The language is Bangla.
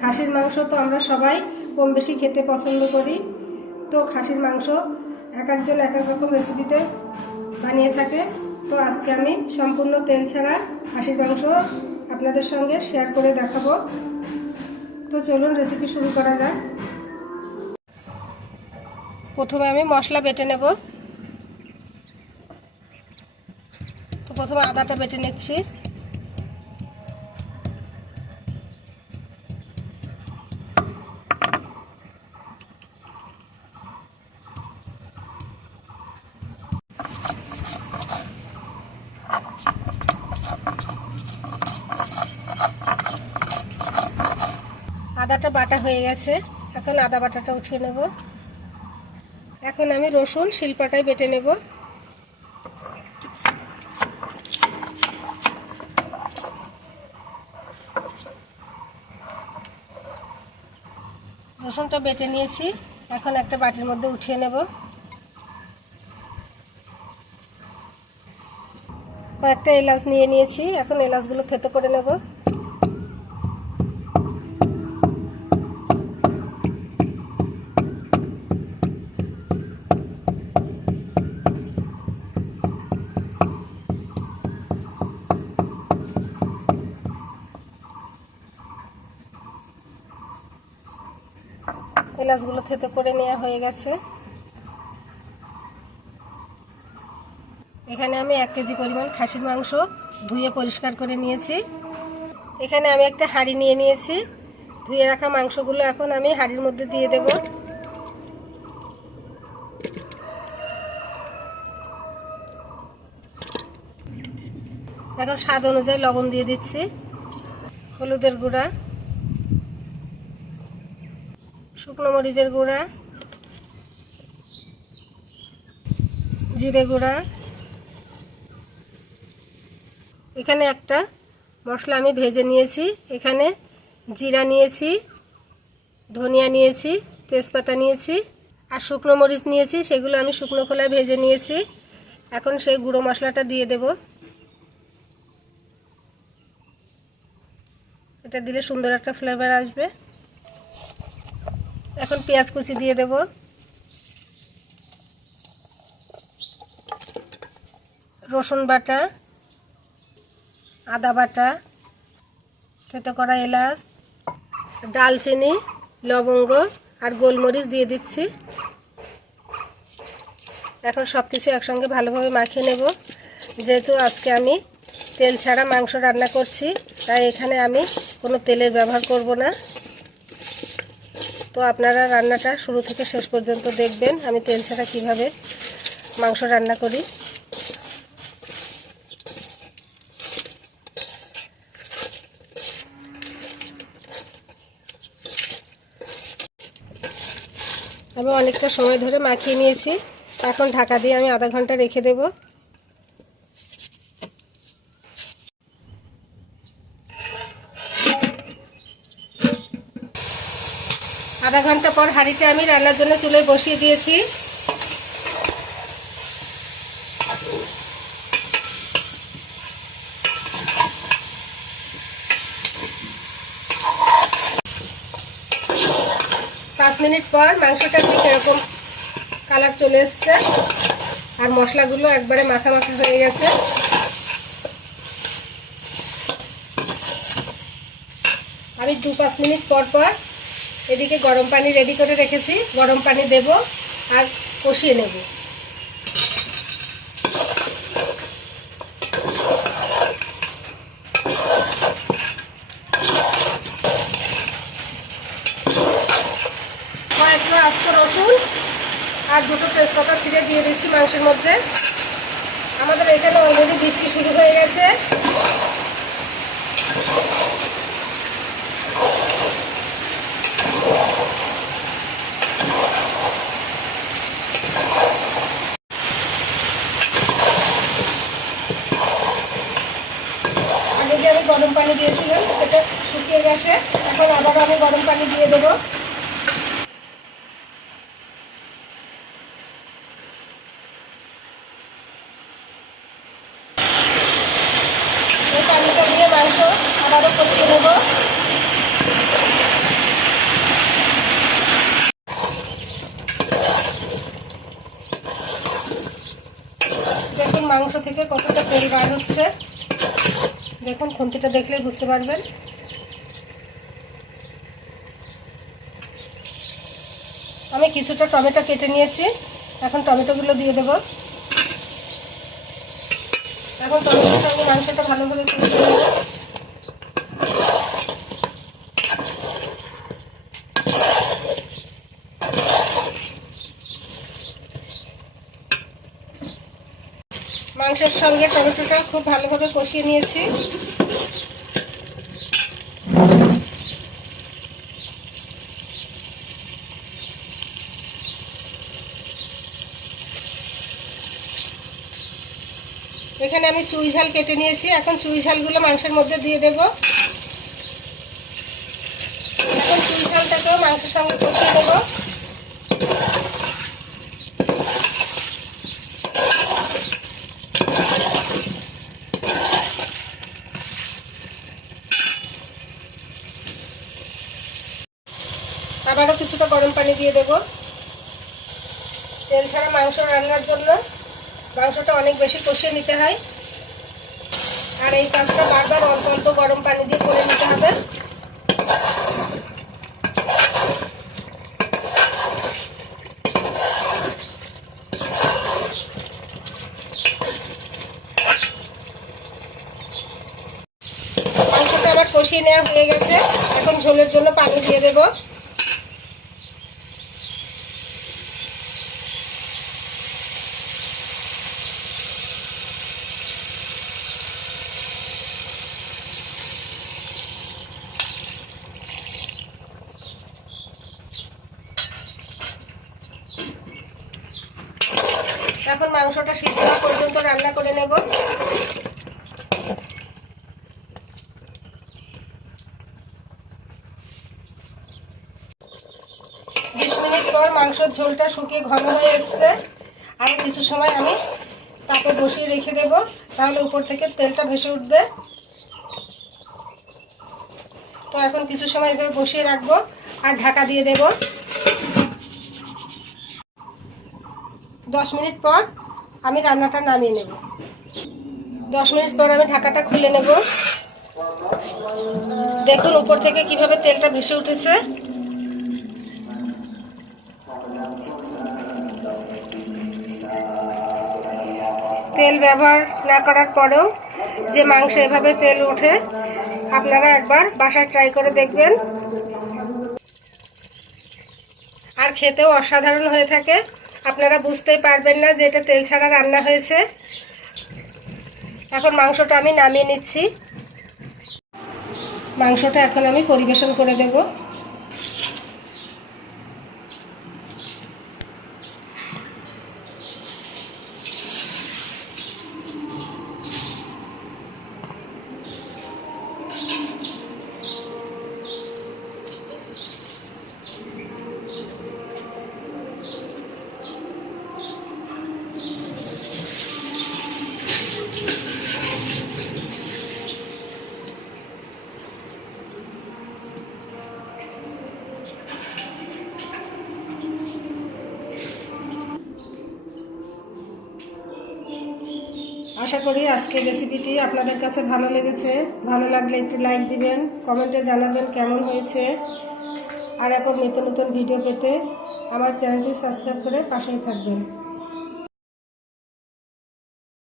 খাসির মাংস তো আমরা সবাই কম বেশি খেতে পছন্দ করি। তো খাসির মাংস এক একজন এক এক রকম রেসিপিতে বানিয়ে থাকে। তো আজকে আমি সম্পূর্ণ তেল ছাড়া খাসির মাংস আপনাদের সঙ্গে শেয়ার করে দেখাবো। তো চলুন রেসিপি শুরু করা যাক। প্রথমে আমি মশলা বেটে নেব। তো প্রথমে আদাটা বেটে নিচ্ছি। আদাটা বাটা হয়ে গেছে, এখন আদা বাটাটা উঠিয়ে নেব। এখন আমি রসুন শিলপাটায় বেটে নেব। রসুনটা বেটে নিয়েছি, এখন একটা বাটির মধ্যে উঠিয়ে নেব। কয়েকটা এলাচ নিয়ে নিয়েছি, এখন এলাচগুলো থেতো করে নেব। এলাচগুলো থেতো করে নেওয়া হয়ে গেছে। এখানে আমি 1 কেজি পরিমাণ খাসির মাংস ধুয়ে পরিষ্কার করে নিয়েছি। এখানে আমি একটা হাঁড়ি নিয়ে নিয়েছি। ধুয়ে রাখা মাংসগুলো এখন আমি হাঁড়ির মধ্যে দিয়ে দেব। এখন স্বাদ অনুযায়ী লবণ দিয়ে দিচ্ছি, হলুদের গুঁড়া, শুকনো মরিচের গুঁড়া, জিরে গুঁড়া। এখানে একটা মশলা আমি ভেজে নিয়েছি। এখানে জিরা নিয়েছি, ধনিয়া নিয়েছি, তেজপাতা নিয়েছি আর শুকনো মরিচ নিয়েছি, সেগুলো আমি শুকনো খোলায় ভেজে নিয়েছি। এখন সেই গুঁড়ো মশলাটা দিয়ে দেব। এটা দিলে সুন্দর একটা ফ্লেভার আসবে। এখন পেঁয়াজ কুচি দিয়ে দেব, রসুন বাটা, আদা বাটা, থেতো করা এলাচ, ডালচিনি, লবঙ্গ আর গোলমরিচ দিয়ে দিচ্ছি। এখন সব কিছু একসঙ্গে ভালোভাবে মাখিয়ে নেব। যেহেতু আজকে আমি তেল ছাড়া মাংস রান্না করছি, তাই এখানে আমি কোনো তেলের ব্যবহার করব না। তো আপনারা রান্নাটা শুরু থেকে শেষ পর্যন্ত দেখবেন আমি তেল ছাড়া কিভাবে মাংস রান্না করি। আমি অনেকটা সময় ধরে মাখিয়ে নিয়েছি। এখন ঢাকা দিয়ে আমি আধা ঘন্টা রেখে দেব। আধা ঘন্টা পর হাঁড়িটা আমি রান্নার জন্য চুলোয় বসিয়ে দিয়েছি। পাঁচ মিনিট পর মাংসটা ঠিক এরকম কালার চলে এসছে আর মশলাগুলো একবারে মাখা মাখা হয়ে গেছে। আমি 2-5 মিনিট পর পর এদিকে গরম পানি রেডি করে রেখেছি, গরম পানি দেব আর কষিয়ে নেব। কয়েকটা আস্ত রসুন আর 2টো তেজপাতা ছিঁড়ে দিয়ে দিচ্ছি মাংসের মধ্যে। আমাদের এখানে অলরেডি বৃষ্টি শুরু হয়ে গেছে। আগে যে আমি গরম পানি দিয়েছিলাম সেটা শুকিয়ে গেছে, এখন আবারও আমি গরম পানি দিয়ে দেবো। পানিটা দিয়ে মাংস আবারও কষিয়ে নেব। থেকে কতটা তেল বার হচ্ছে দেখুন, খুন্তিটা দেখলেই বুঝতে পারবেন। আমি কিছুটা টমেটো কেটে নিয়েছি, এখন টমেটোগুলো দিয়ে দেব। এখন টমেটোর সঙ্গে মাংসটা ভালোভাবে কষিয়ে নেব। মাংসের সঙ্গে টমেটোটা খুব ভালোভাবে কষিয়ে নিয়েছি। এখানে আমি চুই ঝাল কেটে নিয়েছি, এখন চুই ঝালগুলো মাংসের মধ্যে দিয়ে দেব। এখন চুই ঝালটাকেও মাংসের সঙ্গে কষিয়ে দেব। আবারও কিছুটা গরম পানি দিয়ে দেব। তেল ছাড়া মাংস রান্নার জন্য মাংসটা অনেক বেশি কষিয়ে নিতে হয়, আর এই কাজটা বারবার অল্প অল্প গরম পানি দিয়ে করে নিতে হবে। মাংসটা আবার কষিয়ে নেওয়া হয়ে গেছে, এখন ঝোলের জন্য পানি দিয়ে দেব। এখন মাংসটা সিদ্ধ হওয়া পর্যন্ত রান্না করে নেব। 20 মিনিট পর মাংসের ঝোলটা শুকিয়ে ঘন হয়ে এসছে। আর কিছু সময় আমি তাপে বসিয়ে রেখে দেব, তাহলে উপর থেকে তেলটা ভেসে উঠবে। তো এখন কিছু সময় এভাবে বসিয়ে রাখবো আর ঢাকা দিয়ে দেব। 10 মিনিট পর আমি রান্নাটা নামিয়ে নেব। 10 মিনিট পর আমি ঢাকাটা খুলে নেব। দেখুন উপর থেকে কিভাবে তেলটা ভেসে উঠেছে। তেল ব্যবহার না করার পরেও যে মাংস এভাবে তেল ওঠে, আপনারা একবার বাসায় ট্রাই করে দেখবেন, আর খেতেও অসাধারণ হয়ে থাকে। আপনারা বুঝতেই পারবেন না যে এটা তেল ছাড়া রান্না হয়েছে। এখন মাংসটা আমি নামিয়ে নিচ্ছি। মাংসটা এখন আমি পরিবেশন করে দেব। আশা করি আজকের রেসিপিটি আপনাদের কাছে ভালো লেগেছে। ভালো লাগলে একটি লাইক দিবেন, কমেন্টে জানাবেন কেমন হয়েছে। আর এরকম নিত্য নতুন ভিডিও পেতে আমার চ্যানেলটি সাবস্ক্রাইব করে পাশেই থাকবেন।